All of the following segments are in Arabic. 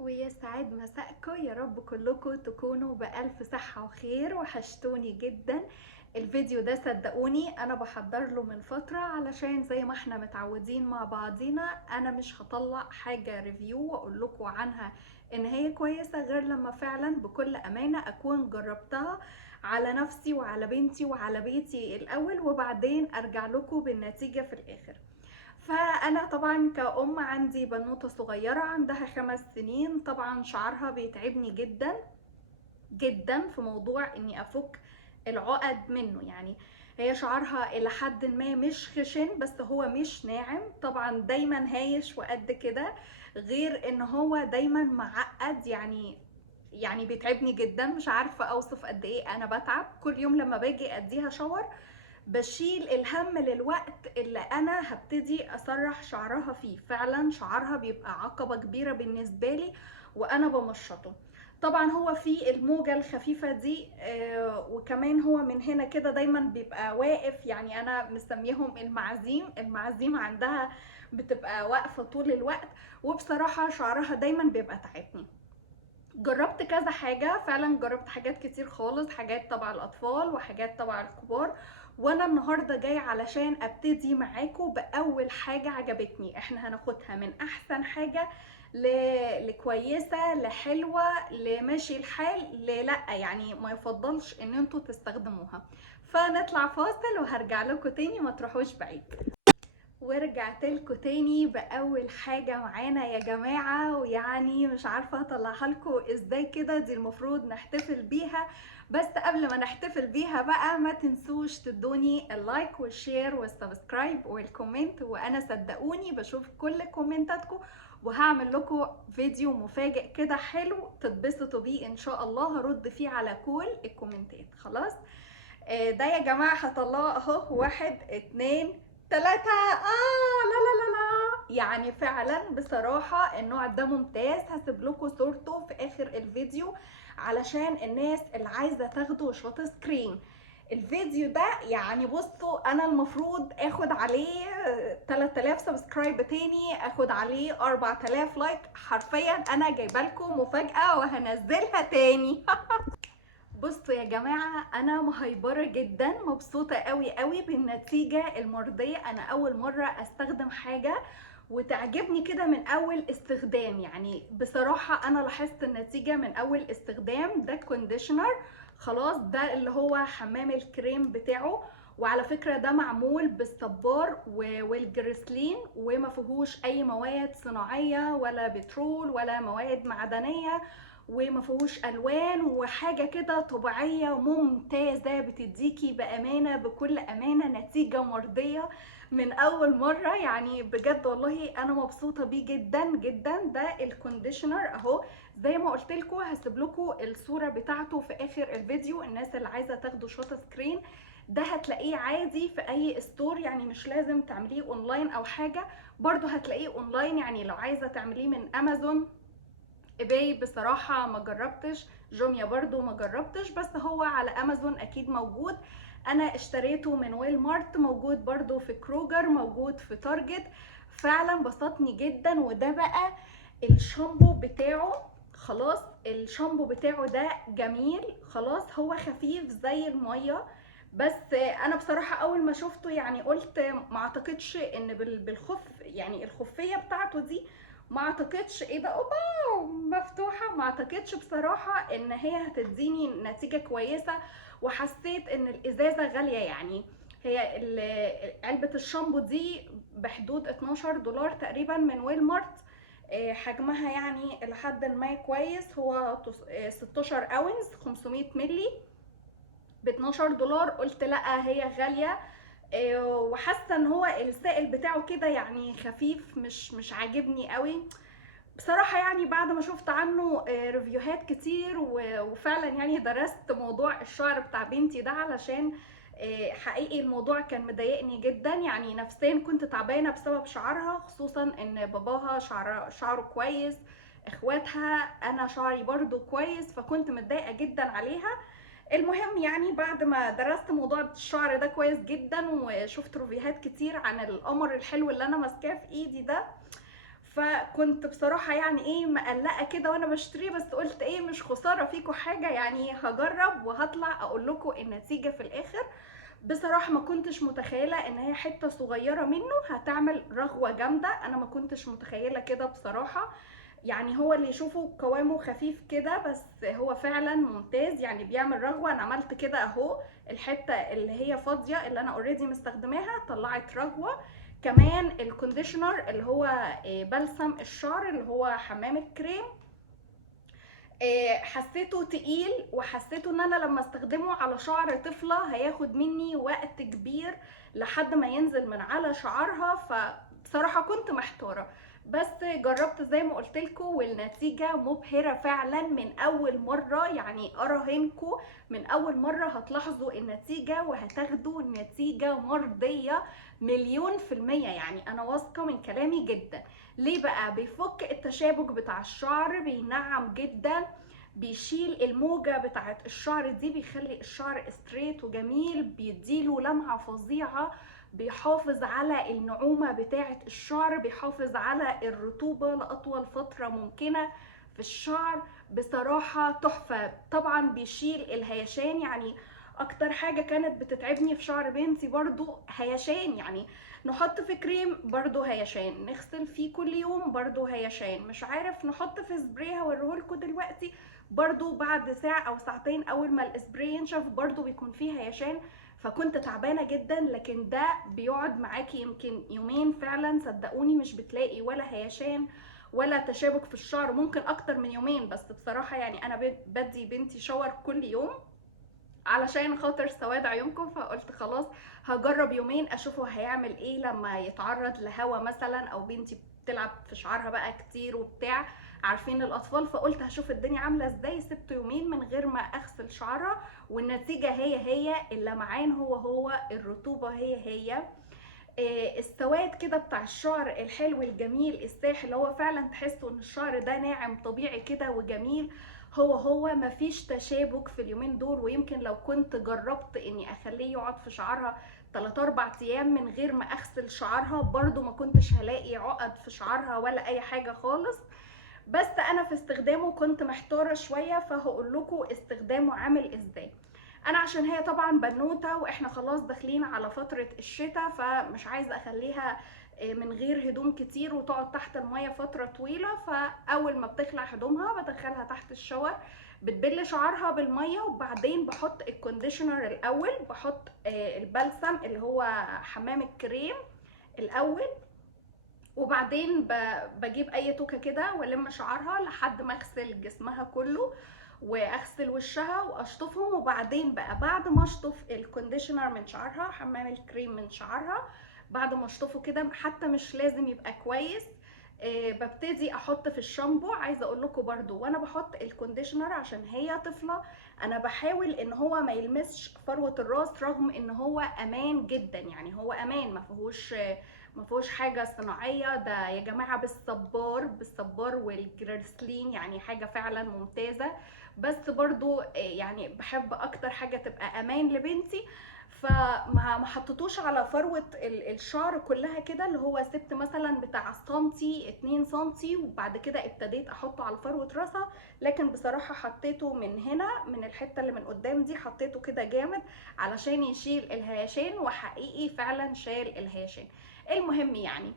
ويسعد مساءكم يا رب كلكم تكونوا بألف صحة وخير. وحشتوني جدا. الفيديو ده صدقوني انا بحضر له من فترة، علشان زي ما احنا متعودين مع بعضينا انا مش هطلع حاجة ريفيو واقول لكم عنها ان هي كويسة غير لما فعلا بكل امانة اكون جربتها على نفسي وعلى بنتي وعلى بيتي الاول، وبعدين ارجع لكم بالنتيجة في الاخر. فانا طبعا كأم عندي بنوتة صغيرة عندها 5 سنين، طبعا شعرها بيتعبني جدا جدا في موضوع اني افك العقد منه. يعني هي شعرها الى حد ما مش خشن، بس هو مش ناعم، طبعا دايما هايش وقد كده، غير ان هو دايما معقد. يعني بيتعبني جدا، مش عارفة اوصف قد ايه انا بتعب كل يوم لما باجي اديها شاور. بشيل الهم للوقت اللي انا هبتدي اسرح شعرها فيه، فعلا شعرها بيبقى عقبة كبيرة بالنسبة لي وانا بمشطه. طبعا هو في الموجة الخفيفة دي وكمان هو من هنا كده دايما بيبقى واقف، يعني انا مسميهم المعازيم عندها بتبقى واقفة طول الوقت. وبصراحة شعرها دايما بيبقى تعبني. جربت كذا حاجة، فعلا جربت حاجات كتير خالص، حاجات تبع الأطفال وحاجات تبع الكبار. وانا النهاردة جاي علشان ابتدي معاكم بأول حاجة عجبتني. احنا هناخدها من احسن حاجة لكويسة لحلوة لماشي الحال للا، يعني ما يفضلش ان انتوا تستخدموها. فنطلع فاصل وهرجع لكم تاني، ما تروحوش بعيد. ورجعت لكم تاني باول حاجه معانا يا جماعه، ويعني مش عارفه اطلعها لكم ازاي كده، دي المفروض نحتفل بيها. بس قبل ما نحتفل بيها بقى ما تنسوش تدوني اللايك والشير والسبسكرايب والكومنت، وانا صدقوني بشوف كل كومنتاتكم، وهعمل لكم فيديو مفاجئ كده حلو تتبسطوا بيه ان شاء الله، هرد فيه على كل الكومنتات. خلاص. ده يا جماعة هطلعه اهو، 1 2 3. لا لا لا لا، يعني فعلا بصراحة النوع ده ممتاز. هسيب لكم صورته في اخر الفيديو علشان الناس اللي عايزة تاخده شوت سكرين. الفيديو ده يعني بصوا انا المفروض اخد عليه 3000 سبسكرايب تاني، اخد عليه 4000 لايك، حرفيا انا جايبه لكم مفاجأة وهنزلها تاني. بصوا يا جماعة أنا مهيبرة جدا، مبسوطة قوي قوي بالنتيجة المرضية. أنا أول مرة أستخدم حاجة وتعجبني كده من أول استخدام، يعني بصراحة أنا لاحظت النتيجة من أول استخدام. ده كونديشنر، خلاص ده اللي هو حمام الكريم بتاعه، وعلى فكرة ده معمول بالصبار والجريسلين، وما فيهوش أي مواد صناعية ولا بترول ولا مواد معدنية، وما فيهوش الوان، وحاجه كده طبيعيه ممتازه بتديكي بامانه بكل امانه نتيجه مرضيه من اول مره. يعني بجد والله انا مبسوطه بيه جدا جدا. ده الكونديشنر اهو، زي ما قلت لكم هسيب لكم الصوره بتاعته في اخر الفيديو. الناس اللي عايزه تاخدوا شوت سكرين ده هتلاقيه عادي في اي ستور، يعني مش لازم تعمليه اونلاين او حاجه، برضو هتلاقيه اونلاين. يعني لو عايزه تعمليه من امازون، ايباي بصراحة ما جربتش، جوميا برضو ما جربتش، بس هو على امازون اكيد موجود. انا اشتريته من ويل مارت، موجود برضو في كروجر، موجود في تارجت. فعلا بسطني جدا. وده بقى الشامبو بتاعه، خلاص الشامبو بتاعه ده جميل، خلاص هو خفيف زي المية. بس انا بصراحة اول ما شفته يعني قلت ما اعتقدش ان بالخف، يعني الخفية بتاعته دي ما اعتقدش ايه ده، اوبا مفتوحة، ما اعتقدش بصراحة ان هي هتديني نتيجة كويسة. وحسيت ان الازازة غالية، يعني هي علبة الشامبو دي بحدود 12 دولار تقريبا من ويل مارت. حجمها يعني لحد ما كويس، هو 16 اونز 500 ملي ب 12 دولار. قلت لا هي غالية. وحاسه ان هو السائل بتاعه كده يعني خفيف، مش عاجبني قوي بصراحة. يعني بعد ما شفت عنه ريفيوهات كتير وفعلا يعني درست موضوع الشعر بتاع بنتي ده، علشان حقيقي الموضوع كان مضايقني جدا، يعني نفسيا كنت تعبانة بسبب شعرها، خصوصا ان باباها شعره كويس، اخواتها، انا شعري برضو كويس، فكنت متضايقة جدا عليها. المهم يعني بعد ما درست موضوع الشعر ده كويس جدا وشفت ريفيوهات كتير عن القمر الحلو اللي انا ماسكاه في ايدي ده، فكنت بصراحة يعني ايه مقلقة كده وانا بشتريه، بس قلت ايه مش خسارة فيكم حاجة، يعني هجرب وهطلع اقول لكم النتيجة في الاخر. بصراحة ما كنتش متخيلة ان هي حتة صغيرة منه هتعمل رغوة جامدة، انا ما كنتش متخيلة كده بصراحة. يعني هو اللي يشوفه قوامه خفيف كده، بس هو فعلا ممتاز، يعني بيعمل رغوة. انا عملت كده اهو، الحتة اللي هي فاضية اللي انا اوريدي مستخدماها طلعت رغوة. كمان الكونديشنر اللي هو بلسم الشعر اللي هو حمام الكريم، حسيته تقيل، وحسيته ان انا لما استخدمه على شعر طفلة هياخد مني وقت كبير لحد ما ينزل من على شعرها، فبصراحة كنت محتارة. بس جربت زي ما قلت لكم والنتيجة مبهرة فعلا من اول مرة، يعني اراهنكم من اول مرة هتلاحظوا النتيجة وهتاخدوا نتيجة مرضية 1000000%. يعني انا واثقة من كلامي جدا. ليه بقى؟ بيفك التشابك بتاع الشعر، بينعم جدا، بيشيل الموجة بتاعت الشعر دي، بيخلي الشعر ستريت وجميل، بيديله لمعة فظيعة، بيحافظ على النعومة بتاعت الشعر، بيحافظ على الرطوبة لأطول فترة ممكنة في الشعر. بصراحة تحفة. طبعا بيشيل الهيشان، يعني اكتر حاجة كانت بتتعبني في شعر بنتي برضو هيشان، يعني نحط في كريم برضو هيشان، نغسل فيه كل يوم برضو هيشان، مش عارف نحط في سبراي هوريهولكوا دلوقتي برضو بعد ساعة او ساعتين اول ما السبراي ينشف برضو بيكون فيه هيشان. فكنت تعبانة جدا، لكن ده بيقعد معاكي يمكن يومين فعلا، صدقوني مش بتلاقي ولا هيشان ولا تشابك في الشعر، ممكن اكتر من يومين. بس بصراحة يعني انا بدي بنتي شاور كل يوم علشان خاطر سواد عيونكم، فقلت خلاص هجرب يومين اشوفه هيعمل ايه لما يتعرض لهوا مثلا، او بنتي بتلعب في شعرها بقى كتير وبتاع، عارفين الاطفال. فقلت هشوف الدنيا عامله ازاي. سبته يومين من غير ما اغسل شعرها، والنتيجه هي اللمعان هو الرطوبه هي السواد كده بتاع الشعر الحلو الجميل الساحل، اللي هو فعلا تحسوا ان الشعر ده ناعم طبيعي كده وجميل. هو مفيش تشابك في اليومين دول. ويمكن لو كنت جربت اني اخليه يقعد في شعرها 3 4 ايام من غير ما اغسل شعرها برضو ما كنتش هلاقي عقد في شعرها ولا اي حاجة خالص. بس انا في استخدامه كنت محتارة شوية، فهقول لكم استخدامه عامل ازاي. انا عشان هي طبعا بنوته واحنا خلاص داخلين على فتره الشتاء، فمش عايزه اخليها من غير هدوم كتير وتقعد تحت الميه فتره طويله. فاول ما بتخلع هدومها بدخلها تحت الشاور، بتبل شعرها بالميه، وبعدين بحط الكونديشنر الاول، بحط البلسم اللي هو حمام الكريم الاول، وبعدين بجيب اي توكه كده والم شعرها لحد ما اغسل جسمها كله واغسل وشها واشطفهم. وبعدين بقى بعد ما اشطف الكونديشنر من شعرها، حمام الكريم من شعرها، بعد ما اشطفه كده حتى مش لازم يبقى كويس، ببتدي احط في الشامبو. عايزه اقول لكم برضو وانا بحط الكونديشنر عشان هي طفله، انا بحاول ان هو ما يلمسش فروه الراس، رغم ان هو امان جدا، يعني هو امان ما فيهوش حاجه صناعيه، ده يا جماعه بالصبار والجريسلين، يعني حاجه فعلا ممتازه. بس برضو يعني بحب اكتر حاجه تبقى امان لبنتي، فما حطيتوش على فروه الشعر كلها كده، اللي هو سبت مثلا بتاع سنتي 2 سنتي وبعد كده ابتديت احطه على فروه راسها. لكن بصراحه حطيته من هنا، من الحته اللي من قدام دي، حطيته كده جامد علشان يشيل الهيشان، وحقيقي فعلا شال الهيشان. المهم يعني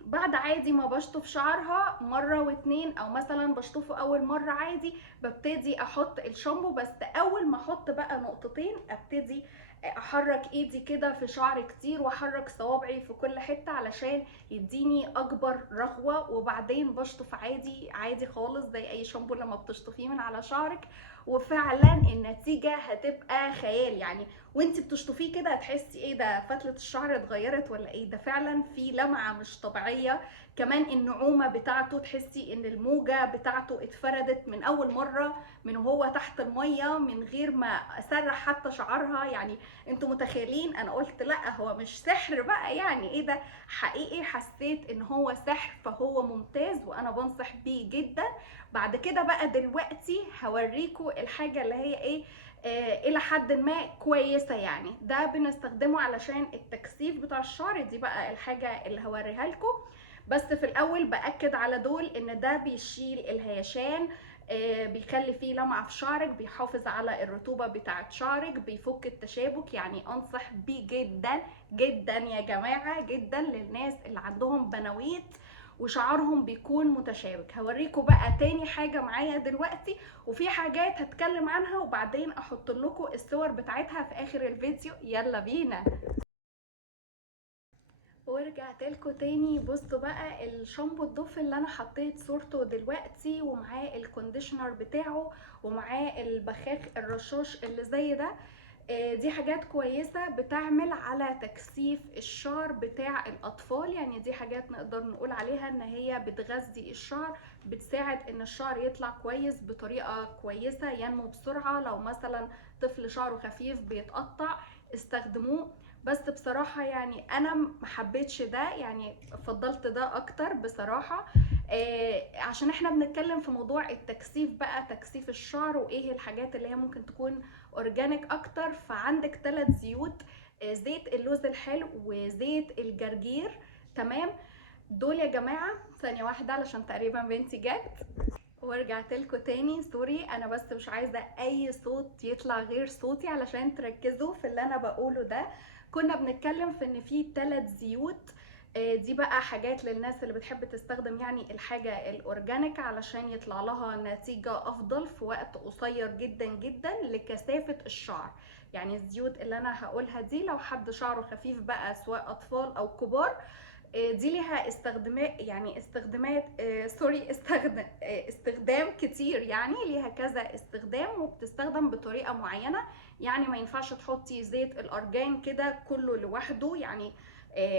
بعد عادي ما بشطف شعرها مرة واتنين، او مثلا بشطفه اول مرة عادي، ببتدي احط الشامبو. بس اول ما احط بقى نقطتين ابتدي احرك ايدي كده في شعر كتير، واحرك صوابعي في كل حتة علشان يديني اكبر رغوة. وبعدين بشطف عادي عادي خالص زي اي شامبو لما بتشطفيه من على شعرك، وفعلا النتيجة هتبقى خيال. يعني وانت بتشطفيه كده هتحسي ايه ده، فتلة الشعر اتغيرت ولا ايه ده، فعلا في لمعة مش طبيعية. كمان النعومة بتاعته تحسي ان الموجة بتاعته اتفردت من اول مرة من وهو تحت المية من غير ما اسرح حتى شعرها. يعني انتوا متخيلين؟ انا قلت لا هو مش سحر بقى، يعني ايه ده، حقيقي حسيت ان هو سحر، فهو ممتاز وانا بنصح بيه جدا. بعد كده بقى دلوقتي هوريكم الحاجة اللي هي ايه الى حد ما كويسه، يعني ده بنستخدمه علشان التكثيف بتاع الشعر، دي بقى الحاجه اللي هوريها لكم. بس في الاول باكد على دول ان ده بيشيل الهيشان، بيخلي فيه لمعة في شعرك، بيحافظ على الرطوبة بتاعت شعرك، بيفك التشابك. يعني انصح بيه جدا جدا يا جماعة، جدا للناس اللي عندهم بناويت وشعرهم بيكون متشابك. هوريكم بقى تاني حاجة معايا دلوقتي، وفي حاجات هتكلم عنها وبعدين احط لكم الصور بتاعتها في اخر الفيديو. يلا بينا. ورجعت لكم تاني. بصوا بقى الشامبو الضف اللي انا حطيت صورته دلوقتي، ومعاه الكونديشنر بتاعه، ومعاه البخاخ الرشاش اللي زي ده. دي حاجات كويسة بتعمل على تكثيف الشعر بتاع الأطفال. يعني دي حاجات نقدر نقول عليها إن هي بتغذي الشعر، بتساعد إن الشعر يطلع كويس بطريقة كويسة، ينمو بسرعة. لو مثلا طفل شعره خفيف بيتقطع استخدموه. بس بصراحة يعني أنا محبتش ده، يعني فضلت ده أكتر بصراحة. عشان احنا بنتكلم في موضوع التكثيف بقى، تكثيف الشعر وايه الحاجات اللي هي ممكن تكون اورجانيك اكتر. فعندك 3 زيوت، زيت اللوز الحلو وزيت الجرجير. تمام، دول يا جماعه. ثانيه واحده علشان تقريبا بنتي جت ورجعت لكم تاني. سوري، انا بس مش عايزه اي صوت يطلع غير صوتي علشان تركزوا في اللي انا بقوله ده. كنا بنتكلم في ان في 3 زيوت. دي بقى حاجات للناس اللي بتحب تستخدم يعني الحاجة الأورجانيك علشان يطلع لها نتيجة أفضل في وقت قصير جدا جدا لكثافة الشعر. يعني الزيوت اللي أنا هقولها دي لو حد شعره خفيف بقى، سواء أطفال أو كبار، دي ليها استخدامات، يعني استخدامات سوري استخدام كتير. يعني ليها كذا استخدام وبتستخدم بطريقة معينة. يعني ما ينفعش تحطي زيت الأرجان كده كله لوحده، يعني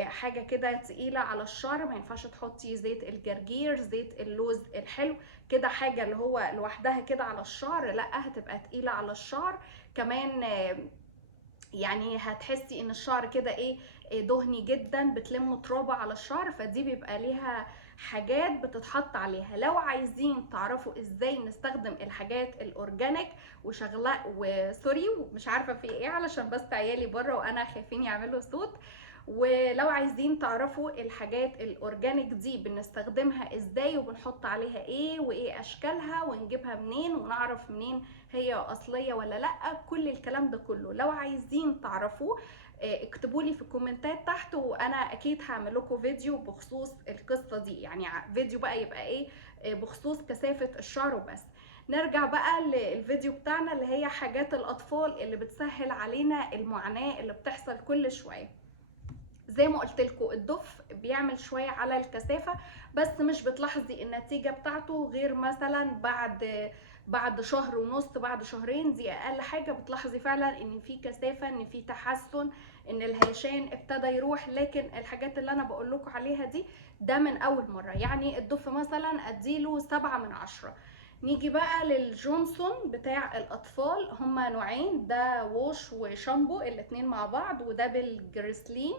حاجة كده تقيلة على الشعر. ما ينفعش تحطي زيت الجرجير، زيت اللوز الحلو كده حاجة اللي هو لوحدها كده على الشعر، لا هتبقى تقيلة على الشعر. كمان يعني هتحسي ان الشعر كده ايه، دهني جدا، بتلم ترابه على الشعر. فدي بيبقى ليها حاجات بتتحط عليها. لو عايزين تعرفوا ازاي نستخدم الحاجات الاورجانيك وشغله وسوري مش عارفه في ايه علشان بس عيالي بره وانا خايفين يعملوا صوت. ولو عايزين تعرفوا الحاجات الاورجانيك دي بنستخدمها ازاي وبنحط عليها ايه وايه اشكالها ونجيبها منين ونعرف منين هي اصليه ولا لا، كل الكلام ده كله لو عايزين تعرفوه اكتبوا لي في الكومنتات تحت، وانا اكيد هعمل لكم فيديو بخصوص القصه دي. يعني فيديو بقى يبقى ايه بخصوص كثافه الشعر وبس. نرجع بقى للفيديو بتاعنا اللي هي حاجات الاطفال اللي بتسهل علينا المعاناه اللي بتحصل كل شويه. زي ما قلت لكم الضف بيعمل شويه على الكثافه، بس مش بتلاحظي النتيجه بتاعته غير مثلا بعد شهر ونص، بعد شهرين. دي اقل حاجه بتلاحظي فعلا ان في كثافه، ان في تحسن، ان الهيشان ابتدى يروح. لكن الحاجات اللي انا بقول لكم عليها دي ده من اول مره. يعني الضف مثلا اديله 7/10. نيجي بقى للجونسون بتاع الاطفال. هما نوعين، ده ووش وشامبو الاتنين مع بعض، وده بالجريسلين.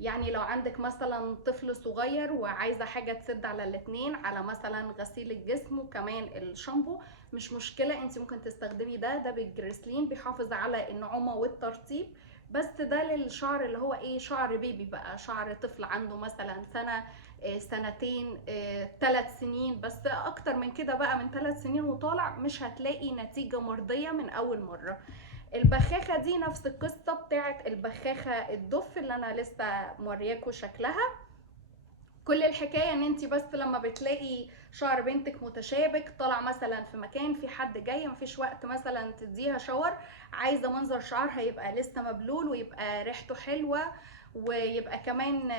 يعني لو عندك مثلا طفل صغير وعايزه حاجه تسد على الاتنين، على مثلا غسيل الجسم وكمان الشامبو، مش مشكله، انت ممكن تستخدمي ده بالجريسلين، بيحافظ على النعومه والترطيب. بس ده للشعر اللي هو ايه، شعر بيبي بقى، شعر طفل عنده مثلا سنه، سنتين، 3 سنين. بس اكتر من كده بقى، من 3 سنين وطالع مش هتلاقي نتيجه مرضيه من اول مره. البخاخه دي نفس القصه بتاعت البخاخه الضف اللي انا لسه مورياكم شكلها. كل الحكايه ان انت بس لما بتلاقي شعر بنتك متشابك، طالع مثلا في مكان في حد جاي، مفيش وقت مثلا تديها شاور، عايزه منظر شعرها يبقى لسه مبلول ويبقى ريحته حلوه ويبقى كمان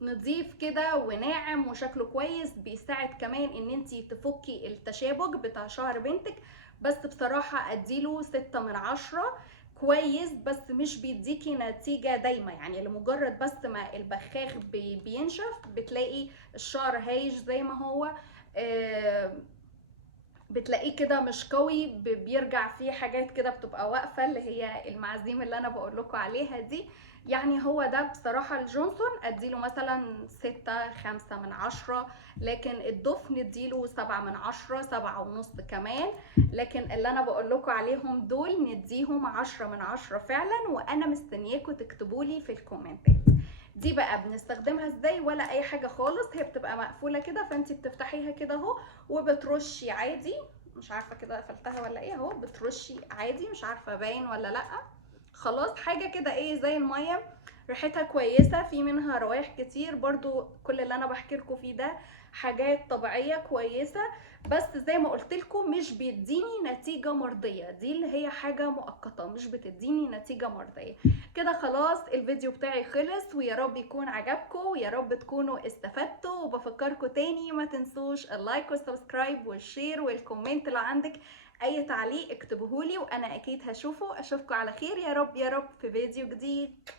نضيف كده وناعم وشكله كويس، بيساعد كمان ان انتي تفكي التشابك بتاع شعر بنتك. بس بصراحة اديله 6/10. كويس بس مش بيديكي نتيجة دايما. يعني لمجرد بس ما البخاخ بينشف بتلاقي الشعر هايش زي ما هو، بتلاقيه كده مش قوي، بيرجع فيه حاجات كده بتبقى واقفه، اللي هي المعازيم اللي انا بقول لكم عليها دي. يعني هو ده بصراحه الجونسون اديله مثلا 6/5. لكن الضف نديله 7/10، 7.5 كمان. لكن اللي انا بقول لكم عليهم دول نديهم 10/10 فعلا. وانا مستنياكم تكتبوا لي في الكومنتات. دي بقى بنستخدمها ازاي؟ ولا اي حاجه خالص، هي بتبقى مقفوله كده، فانت بتفتحيها كده اهو وبترشي عادي. مش عارفه كده قفلتها ولا ايه، اهو بترشي عادي، مش عارفه باين ولا لا. خلاص، حاجه كده ايه زي الميه، ريحتها كويسه، في منها روايح كتير برضو. كل اللي انا بحكي لكم فيه ده حاجات طبيعيه كويسه، بس زي ما قلت لكم مش بيديني نتيجه مرضيه، دي اللي هي حاجه مؤقته مش بتديني نتيجه مرضيه. كده خلاص الفيديو بتاعي خلص، ويا رب يكون عجبكم، ويا رب تكونوا استفدتوا. وبفكركم تاني ما تنسوش اللايك والسبسكرايب والشير والكومنت. لو عندك اي تعليق اكتبوهولي وانا اكيد هشوفه. اشوفكم على خير يا رب يا رب في فيديو جديد.